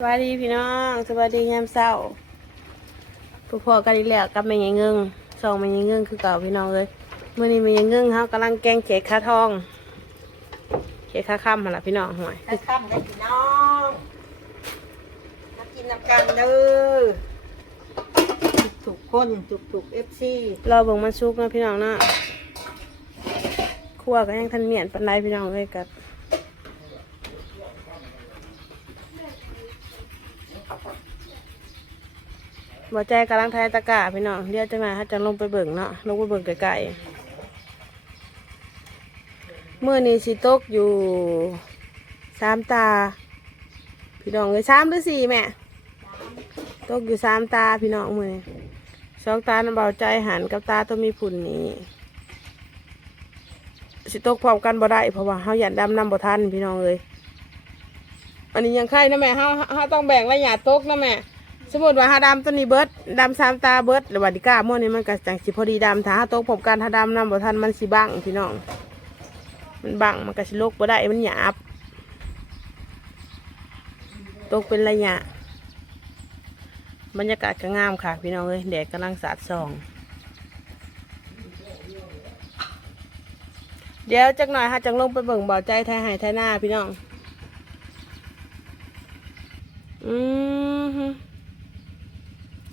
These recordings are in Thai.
สวัสดีพี่น้องสวัสดียามเช้าพวกพ่อกันอีกแล้วกับแม่ยังเงิงสองแม่ยังเงิงคือเก่าพี่น้องเลยเมื่อนี้แม่ยังเงิงเขากำลังแกงเขียดขาทองเขียดขาค่ำหั่นล่ะพี่น้องห่วยถ้าค่ำกันพี่น้องมากินน้ำกันเด้อทุกๆคนทุกๆเอฟซีรอเบิ่งมันสุกเนาะพี่น้องเนาะคั่วก็ยังทันเมียนปันไดพี่น้องเลยกับ บ่ใจกำลังทายตะกร้าพี่น้องเดี๋ยวจังไหนถ้าจะลงไปเบิ่งเนาะลงไปเบิ่งไกลๆเมื่อนี้สิตกอยู่สามตา พี่น้องเลยสามหรือสี่แม่ตกอยู่สามตาพี่น้องมือสองตาน้ำเบาใจหันกับตาต้องมีผุ่นนี้สิตกพร้อมกันบ่ได้เพราะว่าเฮาหยันดำนำบ่ทันพี่น้องเลยอันนี้ยังไข่นะแม่เฮาเฮาต้องแบ่งระยะตกนะแม่ สมมติว่าเฮาดำตัวนี้เบิดดำสามตาเบิดหรือว่าดิก้ามื่อนี้มันก็จังสิพอดีดำถ้าเฮาตกพร้อมกันถ้าดำนำบ่ทันมันสิบังพี่น้อง มันบังมันก็สิลกบ่ได้มันหยาบตกเป็นระยะ บรรยากาศก็งามค่ะ พี่น้องเอ้ยแดดกำลังสาดส่อง เดี๋ยวจักหน่อยฮะจังลงไปเบิ่งบ่อใจไทยหายไทยหน้าพี่น้อง อืม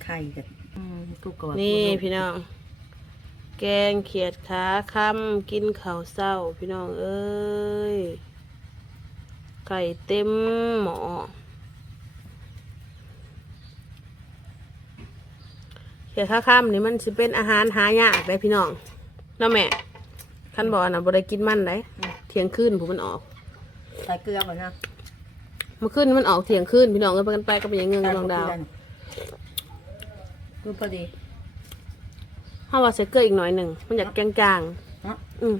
ไข่กันอืมกูกอดนี่พี่น้อง แกงเขียดขาค่ำกินข้าวเศร้า พี่น้องเอ้ย ไก่เต็มหมอเขียดขาค่ำนี่มันสิเป็นอาหารหายากเลยพี่น้องเน้าะแม่ท่านบอกนะบ่ได้กินมันได้เที่ยงคืนผมมันออกใส่เกลือก่อนนะเมื่อคืนมันออกเที่ยงคืนพี่น้องเอ้ยไปกันไปก็เป็นอยังเงินน้องดาว ดูพอดีถ้าว่าใส่เกลืออีกหน่อยหนึ่ง มันอยากจางเนาะๆอืม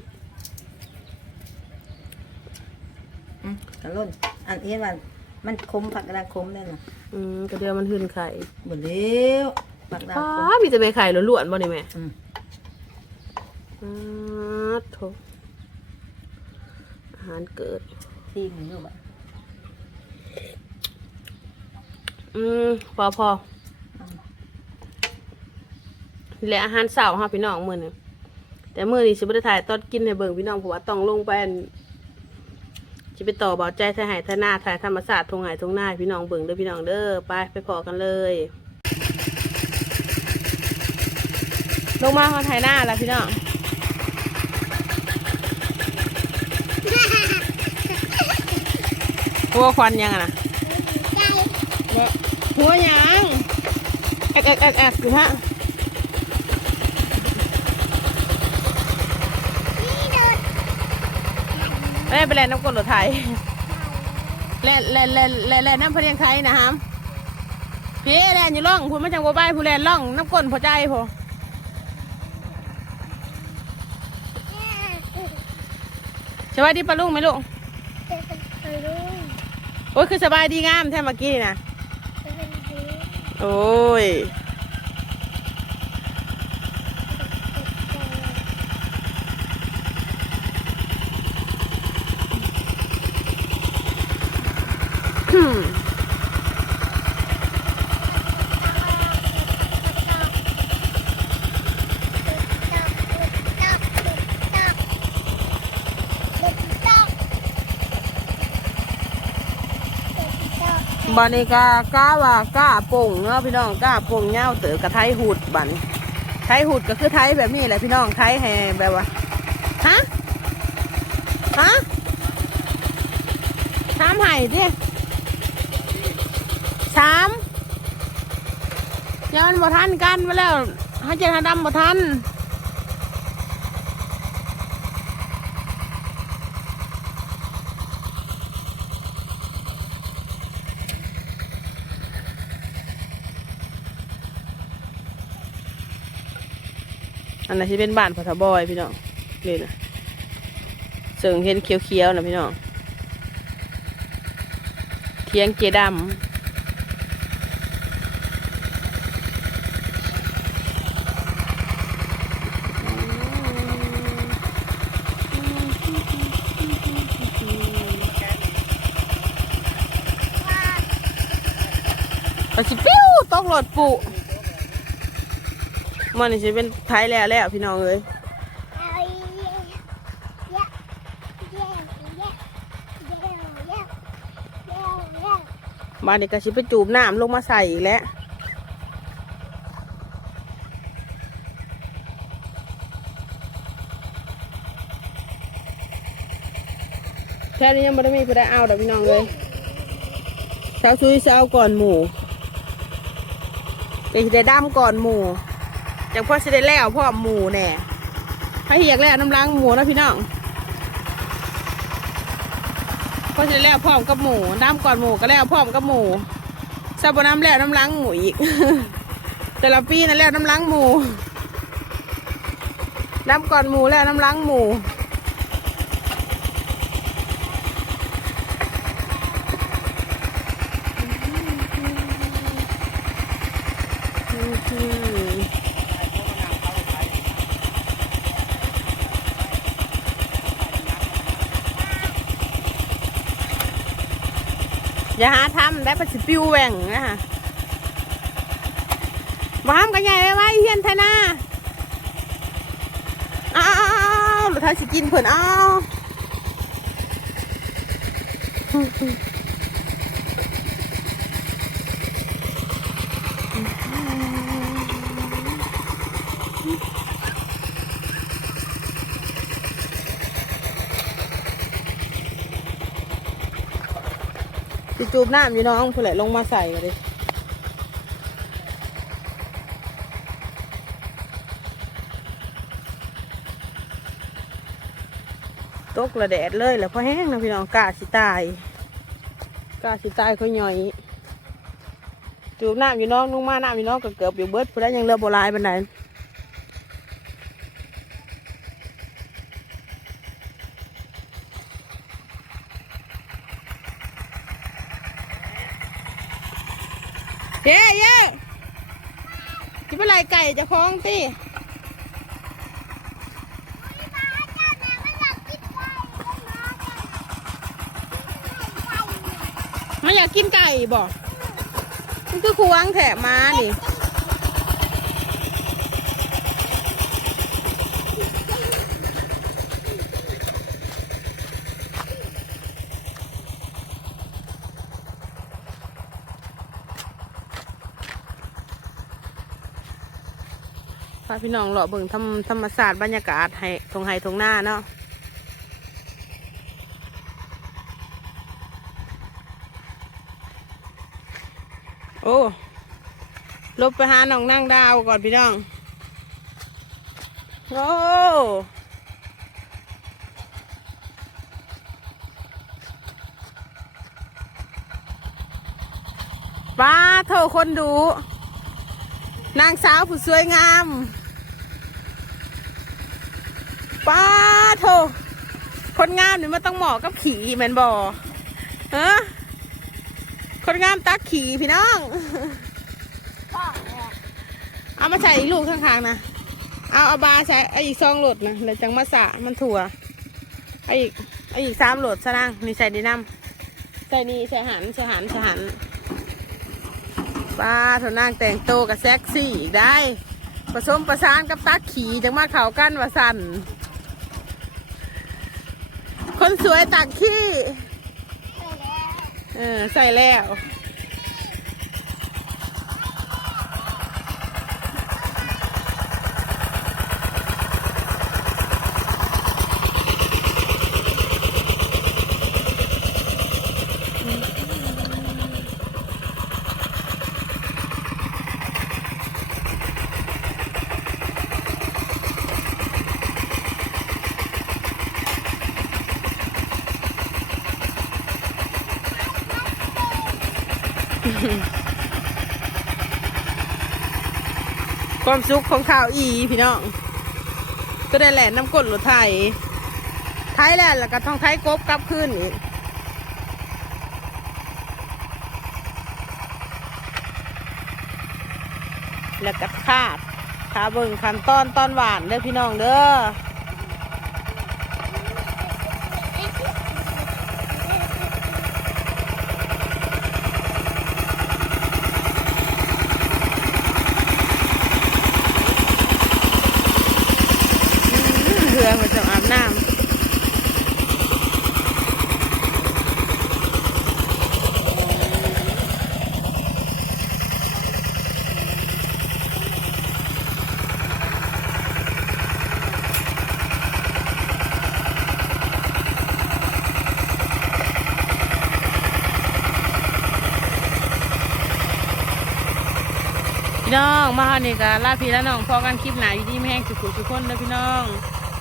อืมกระล่นอันนี้มันมันคมผักกระดาษคมได้น่ะอืมกระเดือมันหืนไข่หมดแล้วผักกระดาษป้าคมมีแต่ใบไข่ล้วนๆบ่นี่แม่อืม อ่าโถอาหารเกิด ซีมนี่ลูกอะอืมพอพอ และอาหารเสาร์ค่ะพี่น้องมื้อนี้แต่มื้อนี้สิบ่ได้ถ่ายตอนกินให้เบิ่งพี่น้องเพราะว่าต้องลงไปอันสิไปต่อเบาใจถ่ายใหายถ่ายหน้าถ่ายธรรมศาสตร์ทงไหายทงหน้าให้พี่น้องเบิ่งเด้อพี่น้องเด้อไปไปพอกันเลย ลงมาเขาถ่ายหน้าแล้วพี่น้องหัวควันยังอะนะหัวหยางแอกแอกแอกแอกอยู่ฮะ เอ้ยไปแล่นน้ำกรดรถไทยแล่นแล่นแล่นแล่นแล่นน้ำพะเนียงไทยนะฮะพี่แล่นอยู่ล่องคุณไม่จังบัวใบผู้แล่นล่องน้ำกรดพอใจพอสบายดีปะลุงไหมลุงโอ้ยคือสบายดีงามแท้เมื่อกี้นี่นะโอ้ย บานิกาก้าว่าก้าป่งเนาะพี่น้องก้าป่งเงาเต๋อกระไทยหูดบันไทยหูดก็คือไทยแบบนี้แหละพี่น้องไทยแห่แบบว่าฮะฮะสามไห่ดิ สามย้อนบ่ทันกันมาแล้วให้เจ้าดำบ่ทันอันนั้นที่เป็นบ้านพอทบอยพี่น้องนี่นะเสิงเห็นเขียวๆนะพี่น้องเทียงเจดำ ก็สิปิ้วตกรถปุมันนี่สิเป็นไทยแล้วแล้วพี่น้องเอ้ยบ้านนี้ก็สิไปจูบน้ำลงมาใส่อีกแล้วแค่นี้ยังไม่ได้มีผู้ใดเอาดอกพี่น้องเลยเช้าชุยเช้าก่อนหมู่ จะได้ดำก่อนหมูจังพ่อสิได้แล้วพ่อหมูแน่ถ้าเหียกแล้วน้ำล้างหมูนะพี่น้องพ่อสิได้แล้วพร้อมกับหมูดำก่อนหมูก็แล้วพร้อมกับหมูซาบน้ำแล้วน้ำล้างหมูอีก แต่ละปีนั่นแล้วน้ำล้างหมูดำก่อนหมูแล้วน้ำล้างหมู อืม อย่าหาทำได้ประสิปิวแหว่งนะคะว้ามกันใหญ่ไว้ไว้เฮียนไทนาอ้าวหรือท้าสิกินเผื่นอ้าว สิจูบน้ำอยู่น้องผู้ใหลลงมาใส่มาดิตกระแดดเลยแหล้วพอแห้งนะพี่น้องกาสิตายกาสิตายเขาหน่อยจูบน้ำอยู่น้องนุ่งมาน้ำอยู่น้องก็เกือบอยู่เบิดผู้ใดยังเรือบโบราณบันได เย้เย้จะเป็นไรไก่จะคล้องตีมันอยากกินไก่บอกมันคือควงแถมมานี่ พาพี่น้องเลาะเบิ่งธรรมธรรมศาสตร์บรรยากาศให้ทงไห้ทงหน้าเนาะโอ้ลบไปหาน้องนั่งดาวก่อนพี่น้อง โอ้ป้าโทษคนดู นางสาวผู้สวยงามป้าโทคนงามนี่มันต้องเหมาะกับขี่แมนบอเออคนงามตักขี่พี่น้องเอามาใส่อีกลูกข้างๆนะเอาเอาบาใส่ไออีกซองโหลดนะเดี๋ยวจังมาสะมันถั่วไอาอีกไออีกสามโหลดซะนั่งนี่ใส่ดีน้ำใส่นี่ใส่หันใส่หันใส่หัน ป้าเท่านางแต่งโตกับแซ็กซี่อีกได้ผสมประสานกับตักขี่จังมาเข่ากันว่าสันคนสวยตักขี้เออใส่แล้ว ความสุขของข่าวอีพี่น้องก็ได้แหลนน้ำกลดรถไทยไทยแลนด์แล้วก็ท่องไทยกบกลับขึ้นอีกแล้วก็คาดขาเบิ่งขันตอนตอนหวานเด้อพี่น้องเด้อ น้องมาฮานี่กะลาพี่และน้องพอกันคลิปหนาอยู่ดีไม่แห้งสุขุสุขคนนะพี่น้อง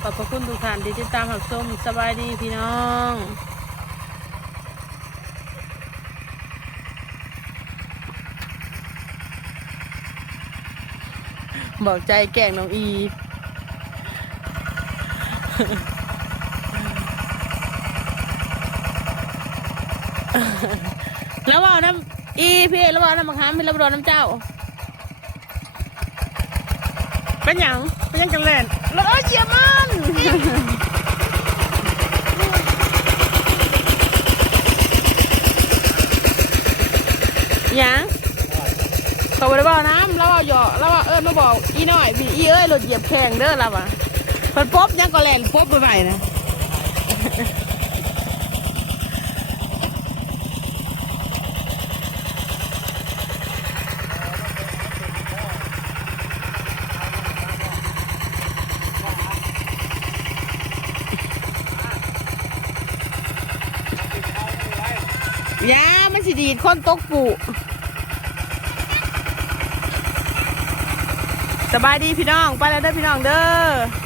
ขอบพระคุณทุกท่านที่ติดตามรับชมสบายดีพี่น้องบอกใจแกล้งน้องอีแล้วว่าน้ำอีพี่แล้วว่าน้ำมะขามพี่แล้วรอน้ำเจ้า เป็นหยังเป็นหยังกันเล่นแล้วเอ้ยเจียมันหยังเขาบอกว่าน้ำแล้วว่าหยอกแล้วว่าเอิญมาบอกอีน้อยบีอีเอ้ยรถเหยียบแข่งเด้อเราอะเพิ่นป๊บยังก็แล่นป๊บไปไปนะ ยามันสิ ดีดคนตกปูสบายดีพี่น้อง ไปแล้วเด้อพี่น้องเด้อ